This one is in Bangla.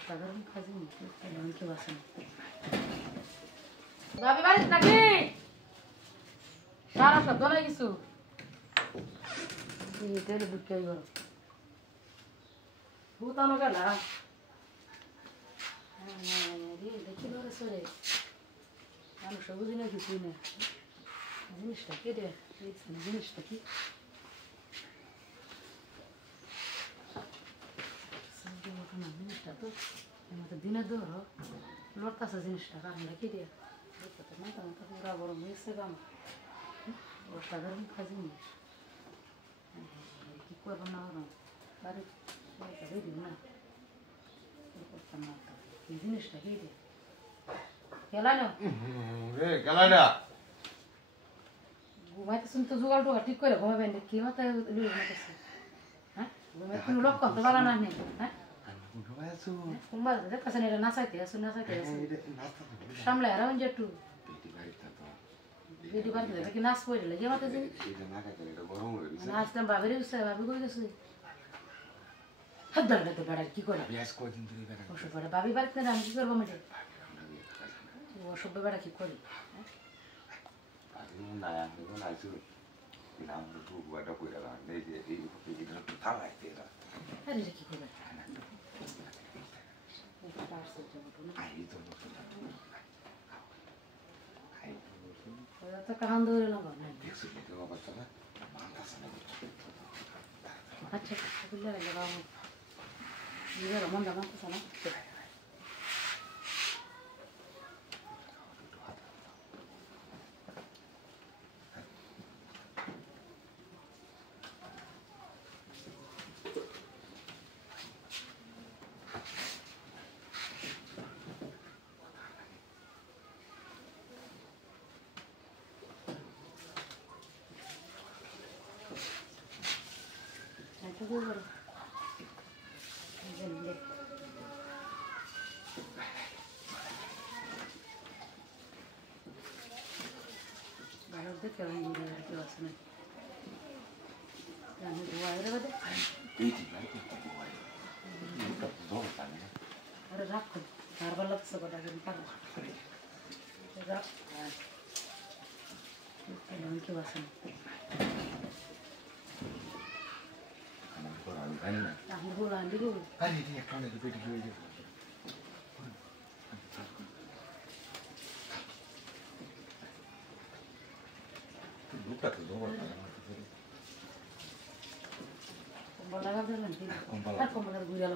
সাধারণ কাজে তেমন কেউ আসে না। ভাবি বাড়িতে নাকি সারা শব্দ নাই কিছু তেলে ঢুকাই গেল ভূতানো গেলা দেখি ধরে সরে মানুষ বুঝি না কিছুই না জিনিসটা কে রে জিনিসটা কি জিনিসটা তো আমাদের দিনে ধরো লড়তাছে জিনিসটা কারণটা কি রে মাথা মাথা পুরা গরম হয়েছে গাম অসাধারণ কাজ জিনিস কি করবো না গরম বাড়ি দিবি না করতাম না এই জিনিসটা কি রে গেলানো রে গেলানা ঘুমাইতে শুনতে জোগাড় টোকা ঠিক করে ঘুমাবেন কি মাথায় ঘুমাইতেছে হ্যাঁ ঘুমাই কোনো লক্ষণ তো ভালো না নেই হ্যাঁ কুম্বার দেখতেছেন এটা নাচাইতে আসো নাচাইতে আসো সামলে আর একটু বেটি বাড়িতে যাবে কি নাচ পড়ে যে মাথা যে নাচতাম বাবের ভাবি করে গেছে হাত ধরে তো বেড়া কি করে ওসব বেড়া বাবি বাড়িতে আমি কি করবো মেটে ওসব বেড়া কি করি আরে কি করবে কাহান ধরে না আচ্ছা মন দাম না ভালো দেখে কেউ আছে না আমি ধোয়া বাদে আরে রাখো ধারবার লাগছে কটা কিন্তু পারো রাখ কেউ আছে না আমি বলো আনলি গো আরে দিয়ে কানে পেটে হয়ে যাবে দুটা তো দোবার কম্বল লাগা দিলেন কম্বল ঘুরে গেল